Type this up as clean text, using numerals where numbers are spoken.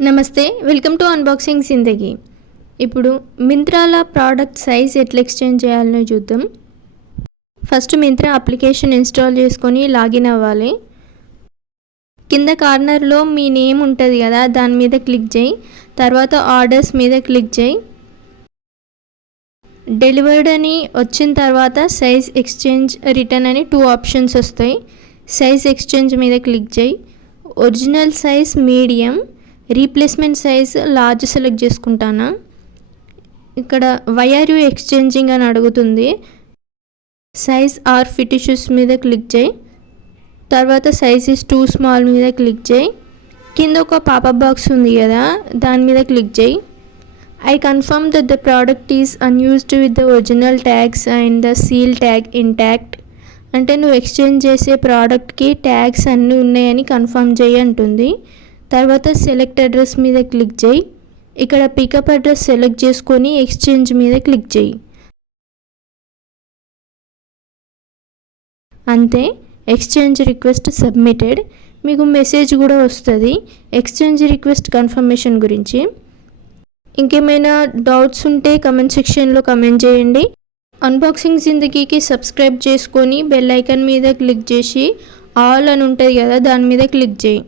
నమస్తే, welcome to unboxing జిందగీ. ఇప్పుడు మింత్రాల product size ఎట్లా ఎక్స్చేంజ్ చేయాలనో చూద్దాం. ఫస్ట్ మింత్రా అప్లికేషన్ ఇన్స్టాల్ చేసుకొని లాగిన్ అవ్వాలి. కింద కార్నర్లో మీ నేమ్ ఉంటుంది కదా, దాని మీద క్లిక్ చేయి. తర్వాత ఆర్డర్స్ మీద క్లిక్ చేయి. డెలివర్డ్ అని వచ్చిన తర్వాత సైజ్ ఎక్స్చేంజ్ రిటర్న్ అని 2 ఆప్షన్స్ వస్తాయి. సైజ్ ఎక్స్చేంజ్ మీద క్లిక్ చేయి. Original size medium, replacement size large select చేసుకుంటాను. ఇక్కడ వై ఆర్ యూ ఎక్స్చేంజింగ్ అని అడుగుతుంది. సైజ్ ఆర్ ఫిట్ ఇష్యూస్ మీద క్లిక్ చేయి. తర్వాత సైజ్ ఇస్ టూ స్మాల్ మీద క్లిక్ చేయి. కింద ఒక పాపప్ బాక్స్ ఉంది కదా, దాని మీద క్లిక్ చేయి. I confirm that the product is unused with the original tags and the seal tag intact. అంటే నువ్వు ఎక్స్చేంజ్ చేసే ప్రోడక్ట్కి ట్యాగ్స్ అన్నీ ఉన్నాయని కన్ఫర్మ్ చేయి అంటుంది. తర్వాత సెలెక్ట్ అడ్రస్ మీద క్లిక్ చేయి. ఇక్కడ పికప్ అడ్రస్ సెలెక్ట్ చేసుకొని ఎక్స్చేంజ్ మీద క్లిక్ చేయి. అంతే, ఎక్స్చేంజ్ రిక్వెస్ట్ సబ్మిటెడ్. మీకు మెసేజ్ కూడా వస్తుంది ఎక్స్చేంజ్ రిక్వెస్ట్ కన్ఫర్మేషన్ గురించి. ఇంకేమైనా డౌట్స్ ఉంటే కమెంట్ సెక్షన్లో కమెంట్ చేయండి. అన్బాక్సింగ్ జిందగీకి సబ్స్క్రైబ్ చేసుకొని బెల్ ఐకాన్ మీద క్లిక్ చేసి ఆల్ అని ఉంటుంది కదా, దాని మీద క్లిక్ చేయి.